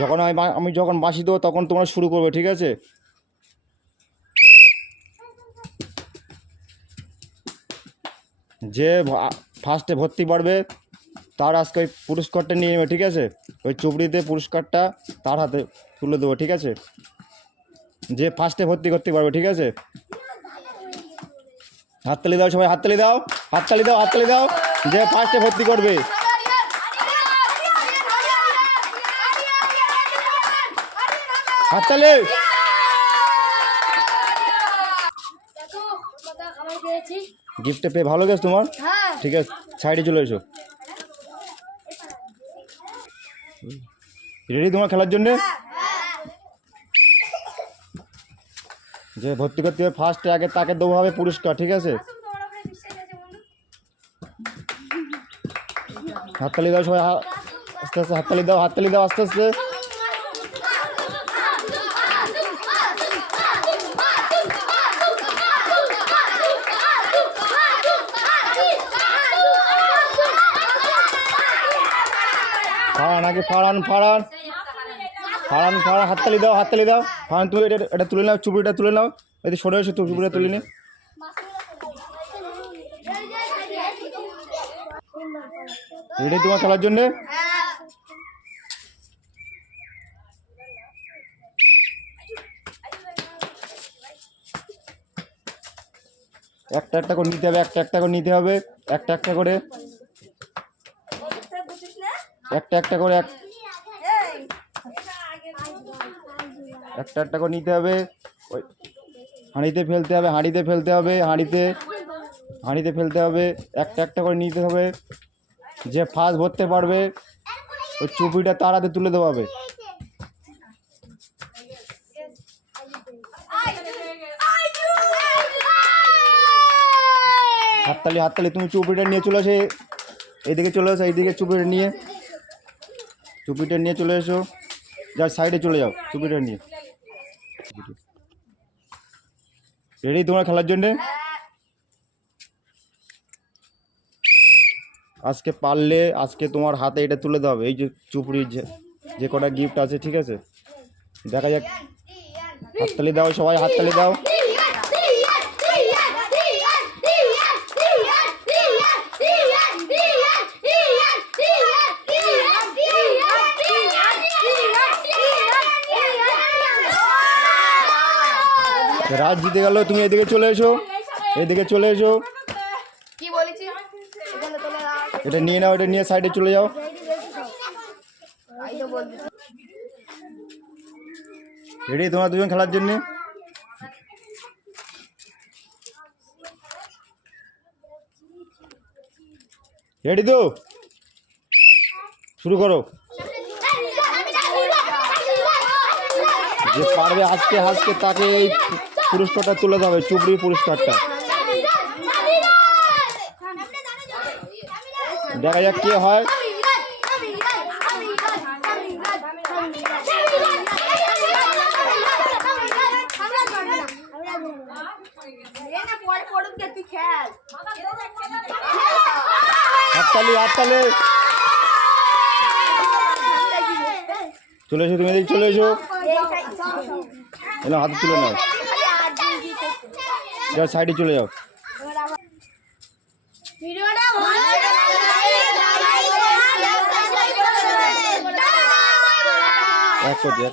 যখন আমি যখন বাঁশি দেবো তখন তোমরা শুরু করবে, ঠিক আছে? যে ফার্স্টে ভর্তি পারবে তার আজকে ওই পুরস্কারটা নিয়ে নেবে, ঠিক আছে? ওই চুবড়িতে পুরস্কারটা তার হাতে তুলে দেবো, ঠিক আছে? যে ফার্স্টে ভর্তি করতে পারবে, ঠিক আছে? হাততালি দাও সবাই, হাততালি দাও, হাততালি দাও, হাততালি দাও, যে ফার্স্টে ভর্তি করবে। হাততালি। গিফটে পেয়ে ভালো গেছে তোমার? ঠিক আছে, সাইডে চলে এসো। রেডি তোমার খেলার জন্যে? যে ভর্তি করতে হবে ফার্স্টে আগে তাকে দেবো হবে পুরস্কার, ঠিক আছে? হাততালি দাও সবাই, আস্তে আস্তে হাততালি দাও, হাততালি দাও আস্তে আস্তে। ফারহান আগে, ফারহান ফারহান ফারহান ফারহান হাততালি দাও, হাততালি দাও। ফারহান তুমি এটা তুলে নাও, চুপড়িটা তুলে নাও। এই সরে এসো, চুপড়িটা তুলে নে। রেডি তোমার খেলার জন্যে? একটা একটা করে নিতে হবে, একটা একটা করে নিতে হবে, একটা একটা করে, একটা একটা করে, একটা একটা করে নিতে হবে। ওই হাঁড়িতে ফেলতে হবে, হাঁড়িতে ফেলতে হবে, হাঁড়িতে ফেলতে হবে, একটা একটা করে নিতে হবে। যে ফার্স্ট ভরতে পারবে ওই চুপিটা তার হাতে তুলে দেওয়া হবে। হাততালি, হাততালি। তুমি চুপিটা নিয়ে চলে আসো, এইদিকে চলে আসো, এইদিকে চুপিটা নিয়ে চলে এসো। যার সাইডে চলে যাও চুপিটা নিয়ে। রেডি তোমার খেলার জন্যে? আজকে পারলে আজকে তোমার হাতে এটা তুলে দেওয়া হবে, এই যে চুপড়ির যে কটা গিফট আছে, ঠিক আছে? দেখা যাক। হাততালি দাও সবাই, হাততালি দাও। রাজ জিতে গেল, তুমি এদিকে চলে এসো, এদিকে চলে এসো। এটা নিয়ে নাও, এটা নিয়ে সাইডে চলে যাও। রেডি তোমার দুজন খেলার জন্য? রেডি তো? শুরু করো। যে পারবে আজকে আজকে তাকে এই পুরস্কারটা তুলে দেওয়া হবে, চুবড়ি পুরস্কারটা। দেখা যাক কে হয়। হাততালি, হাততালি। চলে এসো, তুমি এদিকে চলে এসো। এলো, হাতে তুলে নাও, যাও সাইডে চলে যাও। এক করে দিও,